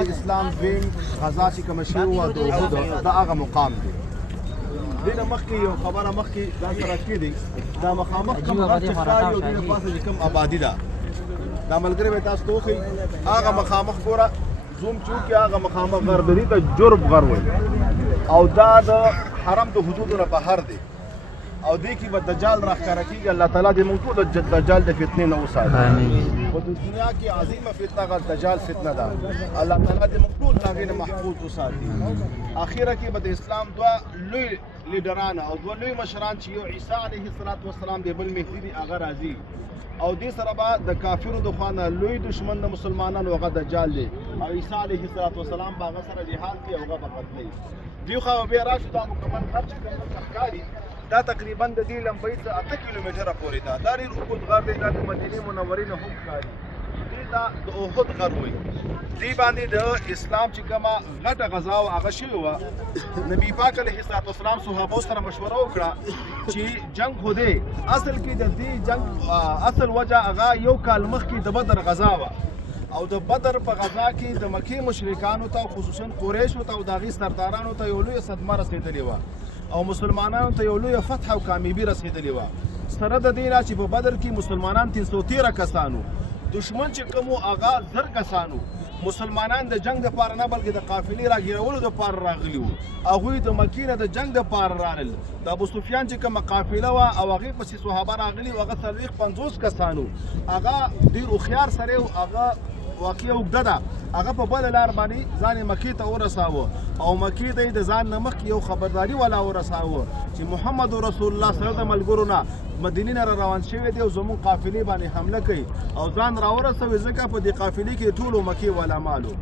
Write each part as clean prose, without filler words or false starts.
اسلام دویم غزا چې کوم شی و د احد د هغه مقام دی. دینه مخکې یو خبره مخکې دا سره کې دی دا مخامخ کوم غر چې ښکاري او دینه پاسه چې کوم آبادي ده دا ملګری به تاسو ته وښیي هغه مخامخ ګوره زوم چې وکړي هغه مخامخ غر دی ته جرب غر وایي او دا د حرم د حدودو نه بهر دی او دې کې به دجال راښکاره کېږي. الله تعالی دې موږ ټول د دجال د فتنې نه وساتي. په دنیا کې عظیمه فتنه هغه دجال فتنه ده. الله تعالی دې موږ ټول د هغې نه محفوظ وساتي. اخره کې به د اسلام دوه لوی لیډران او دوه لوی مشران چې یو عیسی علیه السلام دی بل مهدي دی هغه راځي او دې سره به د کافرو د خوا نه لوی دشمن د مسلمانانو هغه دجال دی او عیسی علیه السلام به هغه سره جهاد کوي او هغه به قتلوي. دې خوا بیا راشو دا مکمل غر چې کوم ښکاري دا تقریبا د دې لمبۍ څخه 8 کیلومتره پورې ده. دا ډېر اوږد غر دی. دا د مدینې منورې نه هم ښکاري. دې ته د احد غر وایي. دې باندې د اسلام چې کومه غټه غزا وه هغه شوې وه. نبي پاک علیه السلام صحابو سره مشوره وکړه چې جنګ خو دی اصل کې د دې جنګ اصل وجه هغه یو کال مخکې د بدر غزا وه او د بدر په غزا کې د مکې مشرکانو ته خصوصا قریشو ته او د هغې سردارانو ته یو لویه صدمه رسېدلې وه او مسلمانانو ته یو لویه فتح او کامیابي رسېدلې وه. سره د دې نه چې په بدر کې مسلمانان 313 کسانو دشمن چې کوم هغه 1000 کسانو مسلمانان د جنگ دپاره نه بلکې د قافلې راګیرولو دپاره راغلي وو. هغوی د مکې نه د جنگ دپاره راغلل. د ابو سفیان چې کومه قافله وه او هغې پسې صحابه راغلي وو هغه 50 کسانو هغه ډېر هوښیار سړی و. هغه واقعه اوږده ده. هغه په بله لار باندې ځان یې مکې ته ورساوه او مکې ته یې د ځان نه مخکې یو خبرداري والا ورساوه چې محمد رسول الله سره د ملګرو نه مدینې نه را روان شوی دی او زموږ قافلې باندې حمله کوي او ځان راورسوي ځکه په دې قافلې کې ټولو مکې والا مالو.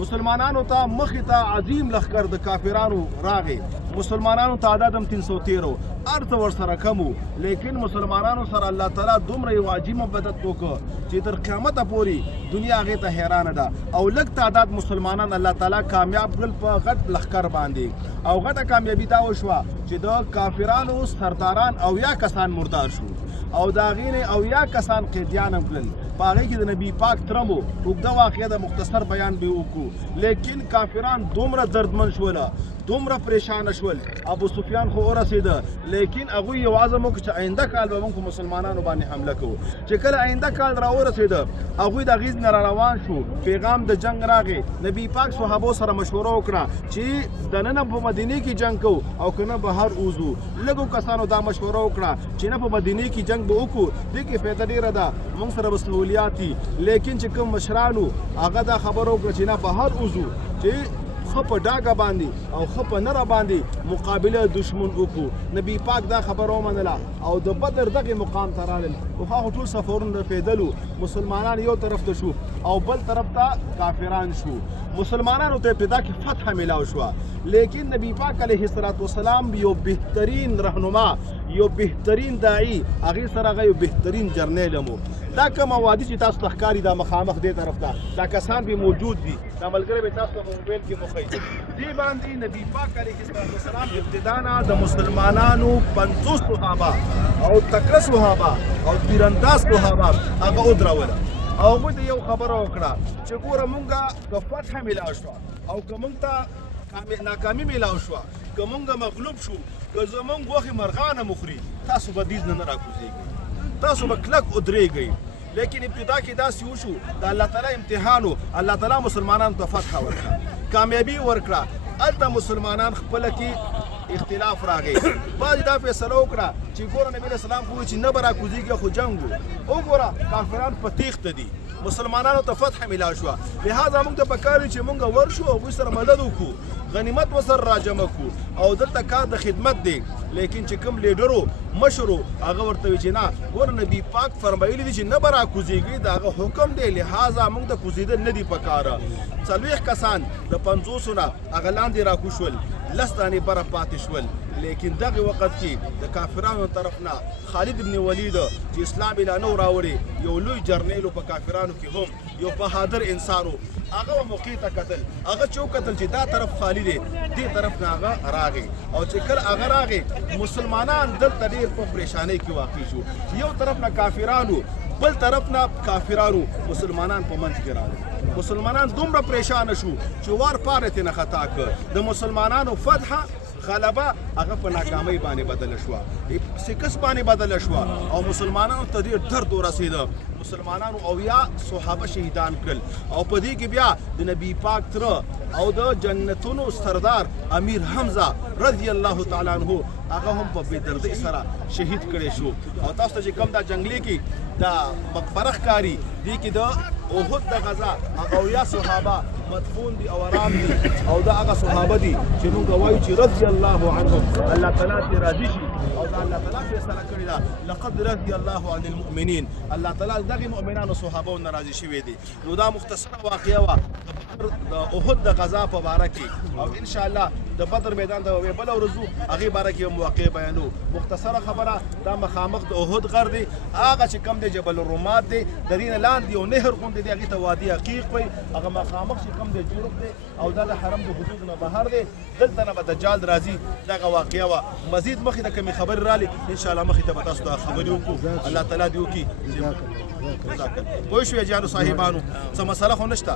مسلمانانو ته مخې ته عظیم لښکر د کافرانو راغی. مسلمانانو تعداد هم 313 هر څه ورسره کم و لیکن مسلمانانو سره الله تعالی دومره یو عجیب مدد وکړه چې تر قیامته پورې دنیا هغې ته حیرانه ده او لږ تعداد مسلمانان الله تعالی کامیاب کړل په غټ لښکر باندې او غټه کامیابي دا وشوه چې د کافرانو سرداران 80 کسان مردار شو او د هغې نه 80 کسان قیدیان هم کړل. په هغې کې د نبي پاک ترم و. اوږده واقعه د مختصر بیان به وکړو لیکن کافران دومره دردمن شوله دومره پریشانه شول. ابو سفیان خو ورسېده لیکن هغوی یو عزم وکړ چې آینده کال به موږ په مسلمانانو باندې حمله کوو. چې کله آینده کال راورسېده هغوی د هغې نه را روان شو. پیغام د جنګ راغی. نبي پاک صحابو سره مشوره وکړه چې دننه په مدینې کې جنګ کوو او که نه بهر وځو. لږو کسانو دا مشوره وکړه چې نه په مدینې کې جنګ به وکړو دې کې فایده ډېره ده موږ سره به سهولیات دي لیکن چې کوم مشرانو هغه دا خبره وکړه چې نه بهر وځو چې ښه په ډاګه باندې او ښه په نره باندې مقابله دشمن وکړو. نبي پاک دا خبره ومنله او د بدر دغې مقام ته راغلل. هغه ټول سفرونه رپېدلو. مسلمانان یو طرف ته شو او بل طرف ته کافران شو. مسلمانانو ته ابتدا کې فتح میلاو شوه لیکن نبي پاک علیه السلام یو بهترین رهنما یو بهترین داعي هغې سره هغه یو بهترین جرنیل هم و. دا کومه وادي چې تاسو ته ښکاري دا مخامخ دې طرف ته دا کسان به موجود دي. دا ملګری به تاسو ته په موبایل کې وښیي. دې باندې نبي پاک علیه السلام ابتدا نه د مسلمانانو 50 صحابه او تکړه صحابه او تیرانداز صحابه هغه ودروله او هغوی ته یو خبره وکړه چې ګوره مونږه که فتح میلاو شوه او که مونږ ته ناکامي میلاو شوه که مونږ مغلوب شو که زمونږ غوښې مرغانه مخوري تاسو به دیز نه راکوزېږئ تاسو به کلک ودرېږئ. لیکن ابتدا کې داسې وشو د الله تعالی امتحان و. الله تعالی مسلمانانو ته فتح ورکړه کامیابي ورکړه. هلته مسلمانان خپله کې اختلاف راغی. بعضې دا فیصله وکړه چې ګوره نبي علیه السلام خو وایي چې نه به راکوزېږي خو جنګ و. وګوره کافران په تیښته دي مسلمانانو ته فتح میلاو شوه لهذا موږ ته پکار دي چې موږ ورشو او هغوی سره مدد وکړو غنیمت ورسره راجمع کړو او دلته کار د خدمت دی. لیکن چې کوم لیډرو مشرو هغه ورته وایي چې نه ګوره نبي پاک فرمایلي دي چې نه به راکوزېږي د هغه حکم دی لهذا موږ ته کوزېدل نه دي پکاره. 40 کسان د 50 نه هغه لاندې راکوز شول 10 دانې بره پاتې شول. لیکن دغه وخت کې د کافرانو طرف نه خالد ابن ولید چې اسلام اعلان نو راوړی یو لوی جرنیل په کافرانو کې هم یو بهادر انسانو هغه موقع ته کتل هغه چې وکتل چې دا طرف خالی دی دې طرف نه هغه راغی او چې کله هغه راغی مسلمانان دلته ډېر په پریشانۍ کې واقع شو. یو طرف نه کافرانو بل طرف نه کافرانو مسلمانان په منځ کې راغلل. مسلمانان دومره پریشان شو چې وار پاره ته نه خطا کړ د مسلمانانو فتح غلبه هغه په ناکامۍ باندې بدل شو سکس باندې بدل شو او مسلمانانو ته ډېر درد ورسېده مسلمانانو اویا صحابه شهیدان کړل او په دې کې بیا د نبی پاک تر او د جنتونو سردار امیر حمزه رضی الله تعالی عنہ هغه هم په بېدردۍ سره شهید کړی شو او تاسو ته چې کوم دا جنگلي کې دا مقبره ښکاري دې کې د احد د غزا هغه اویا صحابه مدفون دي او آرام دي او دا هغه صحابه دي چې موږ وایو چې رضی الله عنهم الله تعالی دې راضي شي او دا الله تعالی فیصله کړې ده لقد رضي الله عن المؤمنین الله تعالی دغه مؤمنانو صحابه ناراضي شوي دي نو دا مختصره واقعه وه د احد د غزا په باره کې او ان شاء الله د بدر میدان ته به بل ورځو هغه باره کې مواقع بیانو مختصره خبره دا مخامخ د احد غر دی هغه چې کم دی جبل الرومات دی د دې نه لاندې یو نهر غوندې دی هغې ته وادي عقیق وایي هغه مخامخ چې کم دی جرب دی او دا د حرم د حدود نه بهر دی دلته نه به دجال راځي دغه واقعه وه مزید مخکې ته کومې خبرې رالې انشاءالله مخکې ته به تاسو ته خبرې وکړو الله تعالی دې وکړي پوه شوې جانو صاحبانو څه مسله خو نشته